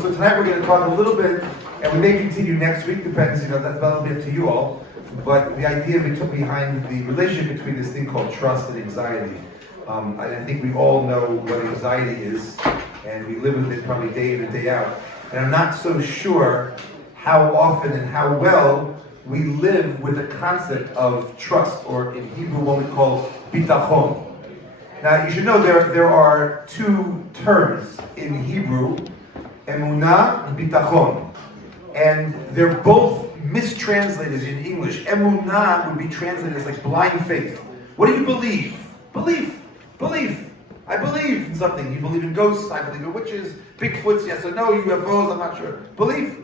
So tonight we're going to talk a little bit, and we may continue next week, depends, that's a little bit to you all, but the idea we took behind the relationship between this thing called trust and anxiety. I think we all know what anxiety is, and we live with it probably day in and day out. And I'm not so sure how often and how well we live with the concept of trust, or in Hebrew what we call bitachon. Now you should know there are two terms in Hebrew, emunah and bitachon. And they're both mistranslated in English. Emunah would be translated as like blind faith. What do you believe? Belief. I believe in something. You believe in ghosts, I believe in witches, Bigfoots, yes or no, UFOs, I'm not sure. Belief.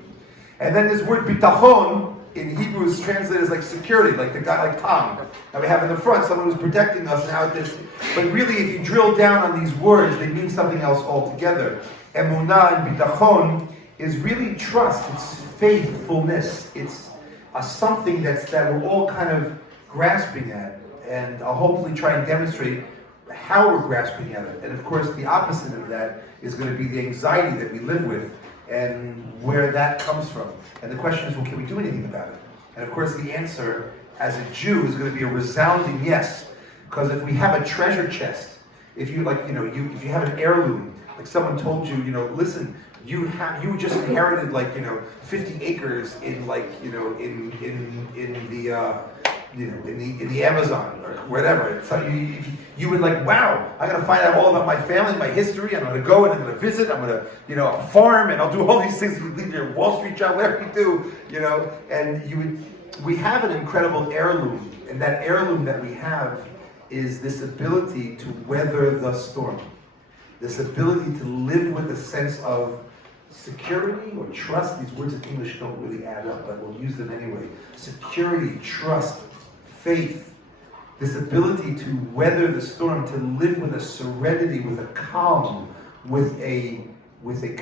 And then this word bitachon in Hebrew is translated as like security, like the guy like Tom that we have in the front, someone who's protecting us now at this. But really, if you drill down on these words, they mean something else altogether. Emunah and bitachon is really trust, it's faithfulness, it's something that we're all kind of grasping at, and I'll hopefully try and demonstrate how we're grasping at it. And of course the opposite of that is going to be the anxiety that we live with and where that comes from. And the question is, well, can we do anything about it? And of course the answer as a Jew is going to be a resounding yes, because if we have a treasure chest, if you if you have an heirloom, like someone told you, listen, you just inherited 50 acres in in the Amazon or whatever. So you would wow, I got to find out all about my family, my history. I'm going to go and I'm going to visit. I'm going to farm and I'll do all these things. You leave your Wall Street job, whatever you do, and we have an incredible heirloom, and that heirloom that we have is this ability to weather the storm. This ability to live with a sense of security or trust. These words in English don't really add up, but we'll use them anyway. Security, trust, faith. This ability to weather the storm, to live with a serenity, with a calm, with a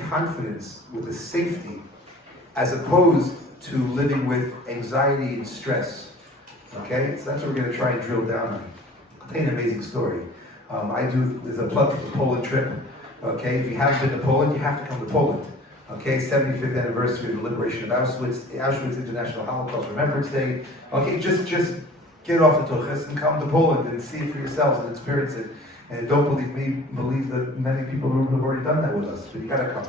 confidence, with a safety, as opposed to living with anxiety and stress. Okay? So that's what we're going to try and drill down on. I'll tell you an amazing story. There's a plug for the Poland trip. Okay, if you haven't been to Poland, you have to come to Poland. Okay, 75th anniversary of the liberation of Auschwitz International Holocaust Remembrance Day. Okay, just get off the tuchus and come to Poland and see it for yourselves and experience it. And don't believe me, believe that many people who have already done that with us, but you gotta come.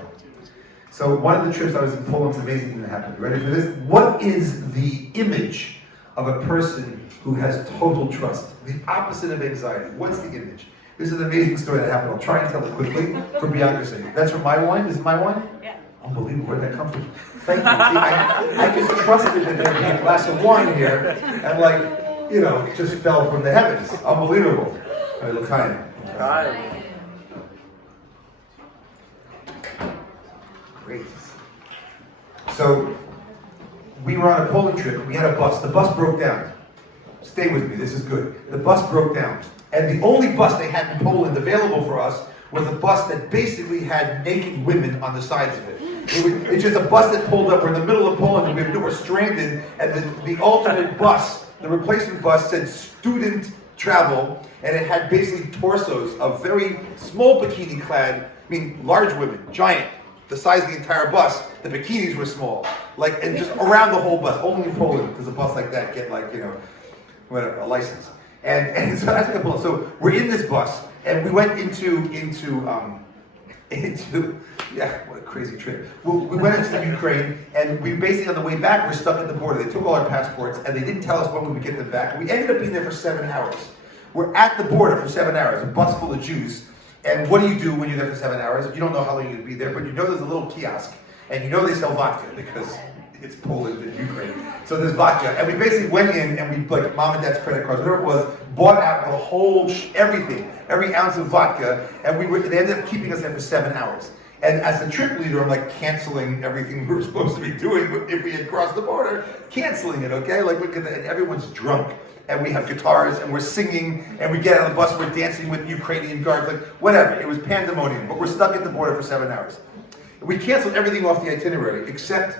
So one of the trips I was in Poland, it's an amazing thing that happened. You ready for this? What is the image of a person who has total trust? The opposite of anxiety. What's the image? This is an amazing story that happened. I'll try and tell it quickly for Bianca's sake. That's from my wine? This is my wine? Yeah. Unbelievable. Where'd that come from? Thank you. See, I just trusted that there'd be a glass of wine here and it just fell from the heavens. Unbelievable. All right, L'chaim. Great. So, we were on a Poland trip. We had a bus. The bus broke down. Stay with me. This is good. The bus broke down. And the only bus they had in Poland available for us was a bus that basically had naked women on the sides of it. It's just a bus that pulled up. We're in the middle of Poland and we were stranded, and the alternate bus, the replacement bus, said student travel, and it had basically torsos of very small bikini clad, large women, giant, the size of the entire bus. The bikinis were small, and just around the whole bus. Only in Poland does a bus like that get whatever, a license. And so that's what so we're in this bus, and we went into what a crazy trip. We went into Ukraine, and we basically on the way back, we're stuck at the border. They took all our passports, and they didn't tell us when we would get them back. We ended up being there for 7 hours. We're at the border for 7 hours, a bus full of Jews. And what do you do when you're there for 7 hours? You don't know how long you're going to be there, but there's a little kiosk, and they sell vodka because it's Poland and Ukraine. So there's vodka, and we basically went in and we mom and dad's credit cards, whatever it was, bought out the whole everything, every ounce of vodka, and they ended up keeping us there for 7 hours. And as the trip leader, I'm canceling everything we were supposed to be doing if we had crossed the border, canceling it, okay? And everyone's drunk, and we have guitars, and we're singing, and we get out of the bus, and we're dancing with Ukrainian guards, whatever. It was pandemonium, but we're stuck at the border for 7 hours. We canceled everything off the itinerary, except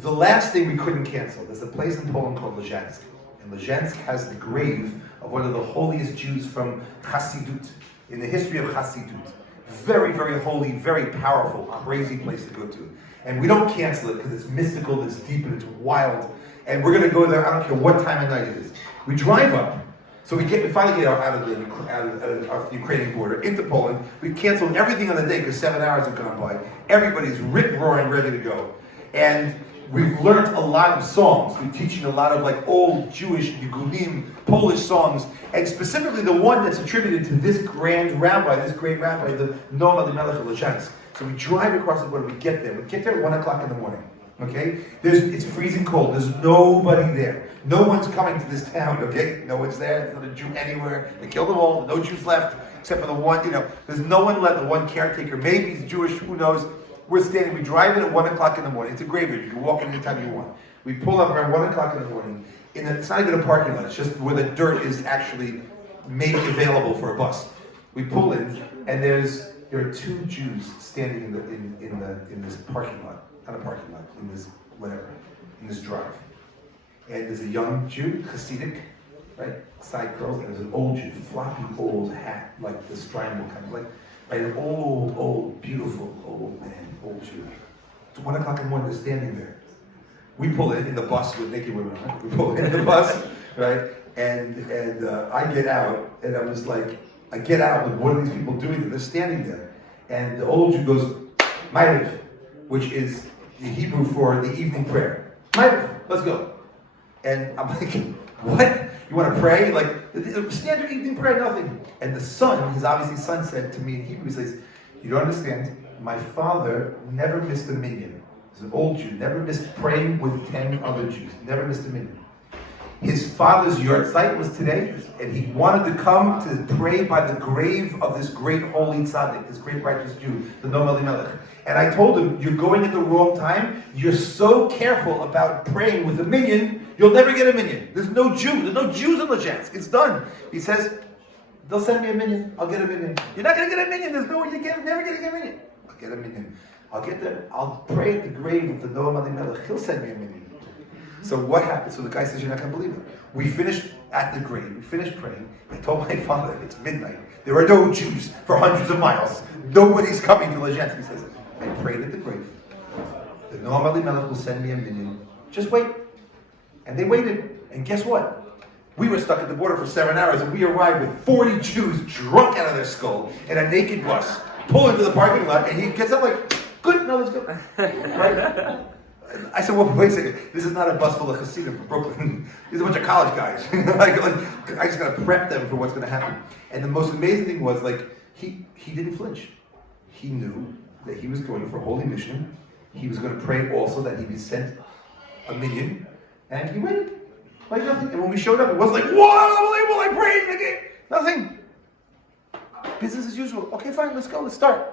the last thing we couldn't cancel. There's a place in Poland called Lezhensk. And Lezhensk has the grave of one of the holiest Jews from Hasidut, in the history of Hasidut. Very, very holy, very powerful, crazy place to go to. And we don't cancel it because it's mystical, it's deep, and it's wild. And we're going to go there, I don't care what time of night it is. We drive up. So we finally get out of the Ukrainian border into Poland. We canceled everything on the day because 7 hours have gone by. Everybody's rip-roaring, ready to go. And we've learned a lot of songs. We're teaching a lot of like old Jewish, Yegudim, Polish songs. And specifically the one that's attributed to this grand rabbi, this great rabbi, the Noam Elimelech of Lezhensk. So we drive across the border, we get there. We get there at 1 o'clock in the morning. Okay? It's freezing cold. There's nobody there. No one's coming to this town, okay? No one's there. There's not a Jew anywhere. They killed them all. No Jews left, except for the one, there's no one left, the one caretaker. Maybe he's Jewish, who knows? We're standing, we drive in at 1 o'clock in the morning. It's a graveyard. You can walk in anytime you want. We pull up around 1 o'clock in the morning. It's not even a parking lot. It's just where the dirt is actually maybe available for a bus. We pull in, and there are two Jews standing in this parking lot. Not a parking lot, in this drive. And there's a young Jew, Hasidic, right? Side curls, and there's an old Jew, floppy old hat, like this triangle kind of, like, right? An old, beautiful, old man, old Jew. It's 1 o'clock in the morning, they're standing there. We pull in the bus with naked women, right? We pull in the bus, right? And I get out, and I'm just like, I get out, and what are these people doing? They're standing there. And the old Jew goes, Ma'ariv, which is the Hebrew for the evening prayer. Ma'ariv, let's go. And I'm like, what? You want to pray? Like, standard evening prayer, nothing. And the son, his obviously son, said to me in Hebrew, he says, you don't understand, my father never missed a minyan. He's an old Jew, never missed praying with 10 other Jews, never missed a minyan. His father's yahrzeit was today, and he wanted to come to pray by the grave of this great holy tzaddik, this great righteous Jew, the Noam Elimelech. And I told him, you're going at the wrong time. You're so careful about praying with a minyan, you'll never get a minyan. There's no Jew. There's no Jews in Lezhensk. It's done. He says, they'll send me a minyan. I'll get a minyan. You're not going to get a minyan. There's no way you're never going to get a minyan. I'll get a minyan. I'll get there. I'll pray at the grave of the Noam Elimelech. He'll send me a minyan. So what happened? So the guy says, you're not going to believe it. We finished at the grave. We finished praying. I told my father, it's midnight. There are no Jews for hundreds of miles. Nobody's coming to Lezhensk. He says, I prayed at the grave. The Noam Elimelech will send me a minyan. Just wait. And they waited. And guess what? We were stuck at the border for 7 hours, and we arrived with 40 Jews drunk out of their skull in a naked bus. Pull into the parking lot, and he gets up like, good, no, let's go. Right? I said, well, wait a second. This is not a bus full of Hasidim from Brooklyn. These are a bunch of college guys. I just got to prep them for what's going to happen. And the most amazing thing was, he didn't flinch. He knew that he was going for a holy mission. He was going to pray also that he'd be sent a minyan. And he waited. Like nothing. And when we showed up, it wasn't like, whoa, unbelievable, I prayed again. Nothing. Business as usual. Okay, fine, let's go, let's start.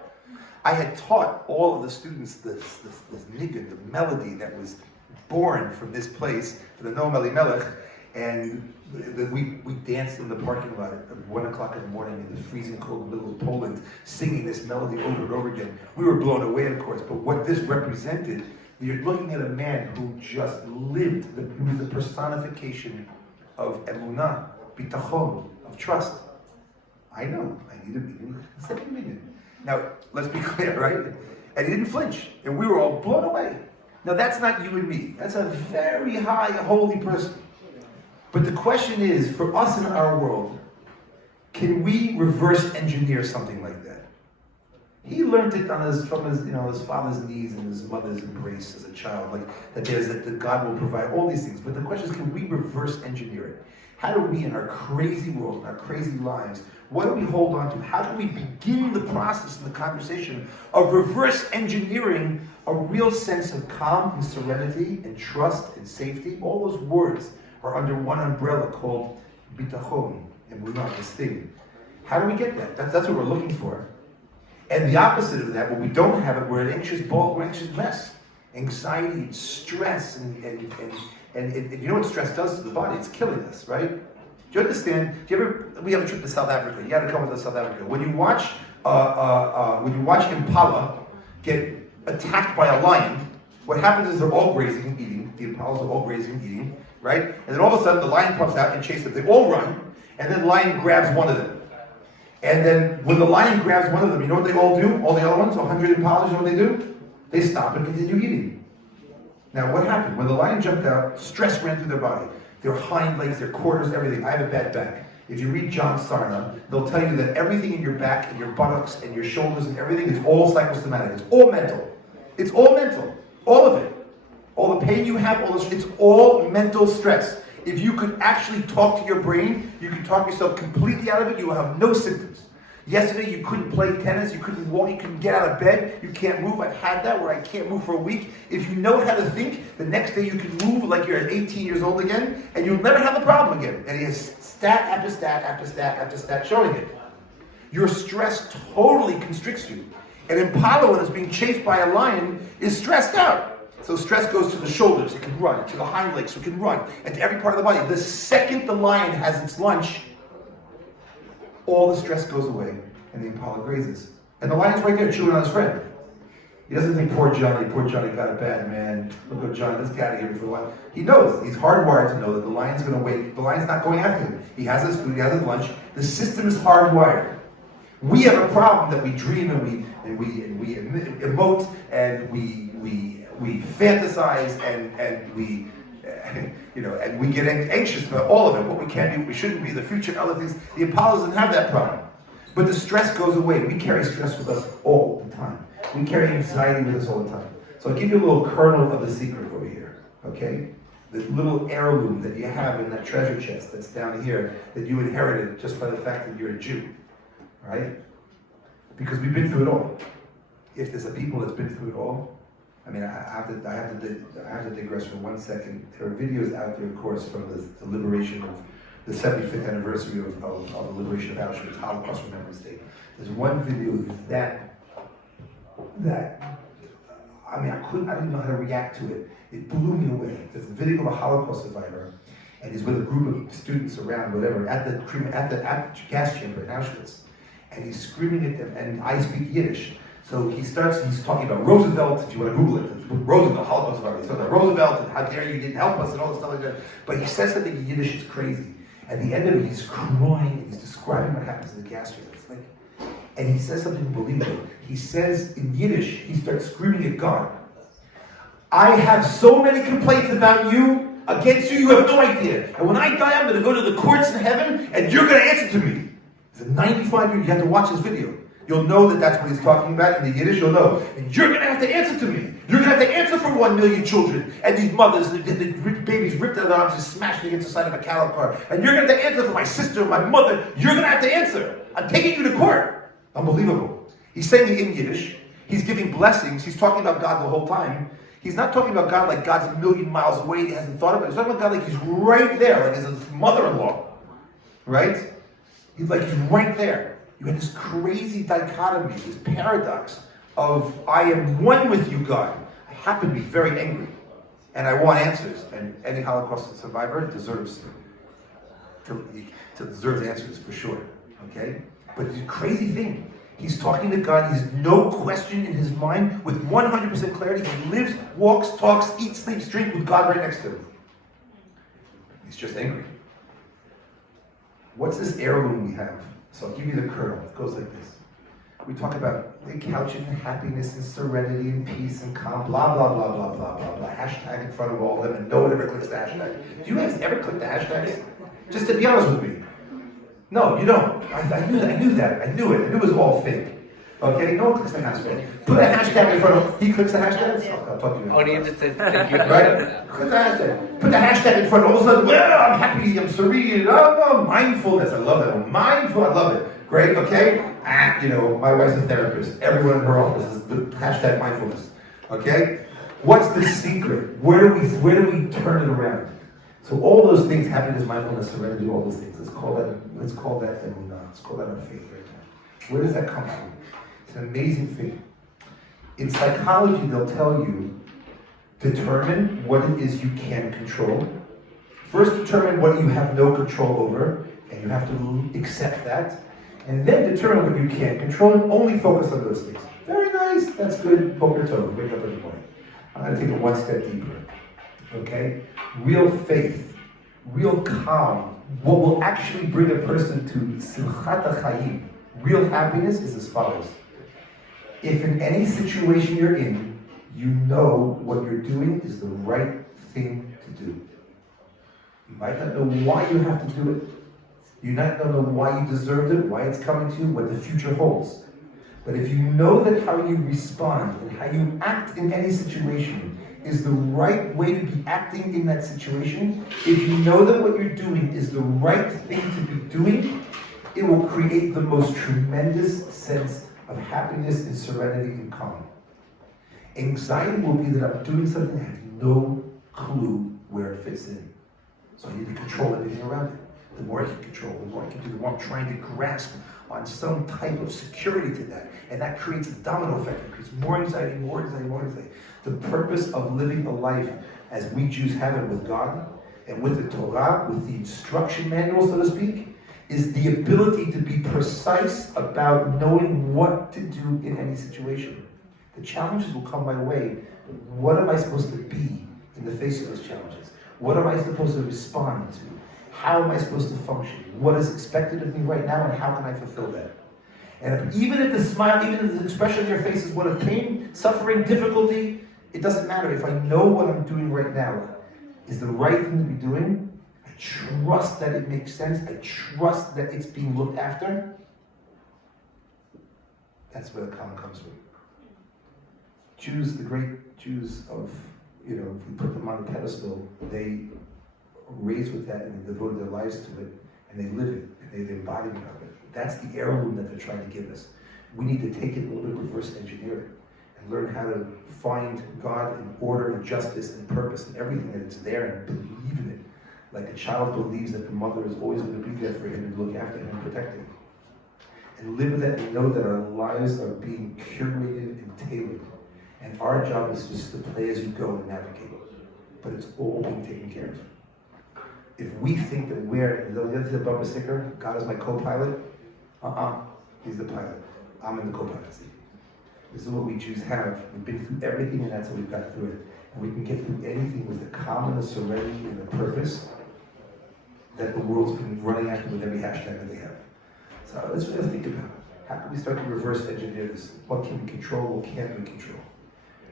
I had taught all of the students this nigun, the melody that was born from this place, for the Noam Elimelech, and we danced in the parking lot at 1 o'clock in the morning in the freezing cold middle of Poland, singing this melody over and over again. We were blown away, of course, but what this represented, you're looking at a man who just lived, he was the personification of emunah, bitachon, of trust. I know, I need a minyan, send me a minyan. Now, let's be clear, right? And he didn't flinch, and we were all blown away. Now, that's not you and me. That's a very high, holy person. But the question is, for us in our world, can we reverse engineer something like that? He learned it from his father's knees and his mother's embrace as a child, that God will provide all these things. But the question is, can we reverse engineer it? How do we, in our crazy world, in our crazy lives, what do we hold on to? How do we begin the process and the conversation of reverse engineering a real sense of calm and serenity and trust and safety? All those words are under one umbrella called bitachon, and we're not this thing. How do we get that? That's what we're looking for. And the opposite of that, when we don't have it, we're an anxious ball, we're an anxious mess. Anxiety and stress, and you know what stress does to the body? It's killing us, right? Do you understand? We have a trip to South Africa. You got to come with us to South Africa. When you watch impala get attacked by a lion, what happens is they're all grazing and eating. The impalas are all grazing and eating, right? And then all of a sudden the lion pops out and chases them. They all run, and then the lion grabs one of them. And then when the lion grabs one of them, you know what they all do? All the other ones, 100 Impalas, you know what they do? They stop and continue eating. Now what happened? When the lion jumped out, stress ran through their body. Their hind legs, their quarters, everything. I have a bad back. If you read John Sarna, they'll tell you that everything in your back and your buttocks and your shoulders and everything is all psychosomatic. It's all mental. It's all mental. All of it. All the pain you have, all this, it's all mental stress. If you could actually talk to your brain, you could talk yourself completely out of it, you will have no symptoms. Yesterday you couldn't play tennis, you couldn't walk, you couldn't get out of bed, you can't move. I've had that where I can't move for a week. If you know how to think, the next day you can move like you're 18 years old again, and you'll never have the problem again. And he has stat after stat after stat after stat showing it. Your stress totally constricts you. An impala, when it's being chased by a lion, is stressed out. So stress goes to the shoulders, it can run, to the hind legs, so it can run, and to every part of the body. The second the lion has its lunch, all the stress goes away, and the impala grazes. And the lion's right there chewing on his friend. He doesn't think, poor Johnny got it bad, man. Look at Johnny, let's get out of here before the lion. He knows, he's hardwired to know that the lion's going to wait. The lion's not going after him. He has his food, he has his lunch. The system is hardwired. We have a problem that we dream and we emote and we fantasize and we and we get anxious about all of it, what we can be, what we shouldn't be, the future, other things. The Impalas doesn't have that problem. But the stress goes away. We carry stress with us all the time. We carry anxiety with us all the time. So I'll give you a little kernel of the secret over here, okay? The little heirloom that you have in that treasure chest that's down here that you inherited just by the fact that you're a Jew, right? Because we've been through it all. If there's a people that's been through it all, I mean, I have to digress for 1 second. There are videos out there, of course, from the liberation of the 75th anniversary of the liberation of Auschwitz, Holocaust Remembrance Day. There's one video that I mean, I didn't know how to react to it. It blew me away. There's a video of a Holocaust survivor, and he's with a group of students around, whatever, at the gas chamber in Auschwitz, and he's screaming at them. And I speak Yiddish. So he's talking about Roosevelt, if you want to Google it, Roosevelt, Holocaust survivor. He's talking about Roosevelt and how dare you didn't help us and all this stuff like that. But he says something in Yiddish is crazy. At the end of it, he's crying and he's describing what happens in the gas chamber. It's like, and he says something unbelievable. He says in Yiddish, he starts screaming at God. I have so many complaints about you, against you, you have no idea. And when I die, I'm going to go to the courts in heaven and you're going to answer to me. It's a 95-year, you have to watch this video. You'll know that that's what he's talking about in the Yiddish, you'll know. And you're going to have to answer to me. You're going to have to answer for 1 million children. And these mothers, the babies ripped out of their arms and smashed against the side of a cattle car. And you're going to have to answer for my sister, my mother. You're going to have to answer. I'm taking you to court. Unbelievable. He's saying it in Yiddish. He's giving blessings. He's talking about God the whole time. He's not talking about God like God's a million miles away. He hasn't thought about it. He's talking about God like he's right there, like his mother-in-law. Right? He's right there. You have this crazy dichotomy, this paradox of I am one with you, God. I happen to be very angry, and I want answers. And any Holocaust survivor deserves answers for sure. Okay, but the crazy thing, he's talking to God. He's no question in his mind, with 100% clarity. He lives, walks, talks, eats, sleeps, drinks with God right next to him. He's just angry. What's this heirloom we have? So I'll give you the kernel. It goes like this. We talk about the couch and happiness and serenity and peace and calm, blah, blah, blah, blah, blah, blah, blah. Hashtag in front of all of them, and no one ever clicks the hashtag. Do you guys ever click the hashtags? Just to be honest with me. No, you don't. I knew that. I knew it. I knew it was all fake. Okay? No one clicks the hashtag. Put a hashtag in front of he clicks the hashtag? I'll talk to you. Only if it says thank you. Right? Click the hashtag. Put the hashtag in front of all of a sudden, well, I'm happy, I'm serene, mindfulness. I love that. Mindful, I love it. Great, okay? My wife's a therapist. Everyone in her office is the hashtag mindfulness. Okay? What's the secret? Where do we turn it around? So all those things, happiness, mindfulness, serenity, all those things. Let's call that emunah. Let's call that our faith right now. Where does that come from? It's an amazing thing. In psychology, they'll tell you, determine what it is you can control. First, determine what you have no control over, and you have to accept that. And then determine what you can't control, and only focus on those things. Very nice, that's good. Boker tov, wake up in the morning. I'm going to take it one step deeper. Okay? Real faith, real calm, what will actually bring a person to simchat ha'chaim, Real happiness is as follows. If in any situation you're in, you know what you're doing is the right thing to do. You might not know why you have to do it. You might not know why you deserved it, why it's coming to you, what the future holds. But if you know that how you respond and how you act in any situation is the right way to be acting in that situation, if you know that what you're doing is the right thing to be doing, it will create the most tremendous sense of happiness and serenity and calm. Anxiety will be that I'm doing something I have no clue where it fits in. So I need to control everything around it. The more I can control, the more I can do, the more I'm trying to grasp on some type of security to that. And that creates a domino effect. It creates more anxiety, more anxiety, more anxiety. The purpose of living a life as we Jews have it with God and with the Torah, with the instruction manual, so to speak, is the ability to be precise about knowing what to do in any situation. The challenges will come my way, but what am I supposed to be in the face of those challenges? What am I supposed to respond to? How am I supposed to function? What is expected of me right now, and how can I fulfill that? And even if the smile, even if the expression on your face is one of pain, suffering, difficulty, it doesn't matter. If I know what I'm doing right now is the right thing to be doing, I trust that it makes sense, I trust that it's being looked after, that's where the calm comes from. Jews, the great Jews of, if we put them on a pedestal, they raised with that and they devoted their lives to it and they live it and they embodiment of it. That's the heirloom that they're trying to give us. We need to take it a little bit, reverse engineer it, and learn how to find God and order and justice and purpose and everything that it's there and believe in it. Like a child believes that the mother is always going to be there for him and look after him and protect him. And live with that and know that our lives are being curated and tailored. And our job is just to play as you go and navigate. But it's all being taken care of. If we think that we're, the other thing about the sticker, God is my co-pilot, he's the pilot. I'm in the co-pilot seat. This is what we Jews have. We've been through everything and that's how we've got through it. And we can get through anything with the calm and the serenity and the purpose that the world's been running after with every hashtag that they have. So let's really think about it. How can we start to reverse engineer this? What can we control, what can't we control?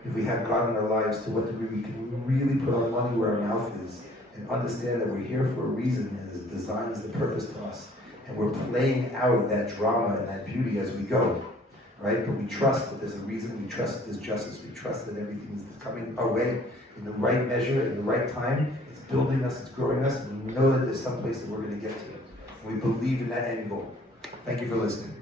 If we have God in our lives, to what degree we can really put our money where our mouth is and understand that we're here for a reason and His design is the purpose to us. And we're playing out that drama and that beauty as we go, right? But we trust that there's a reason, we trust that there's justice, we trust that everything is coming our way in the right measure, in the right time. It's building us, it's growing us, and we know that there's some place that we're going to get to. And we believe in that end goal. Thank you for listening.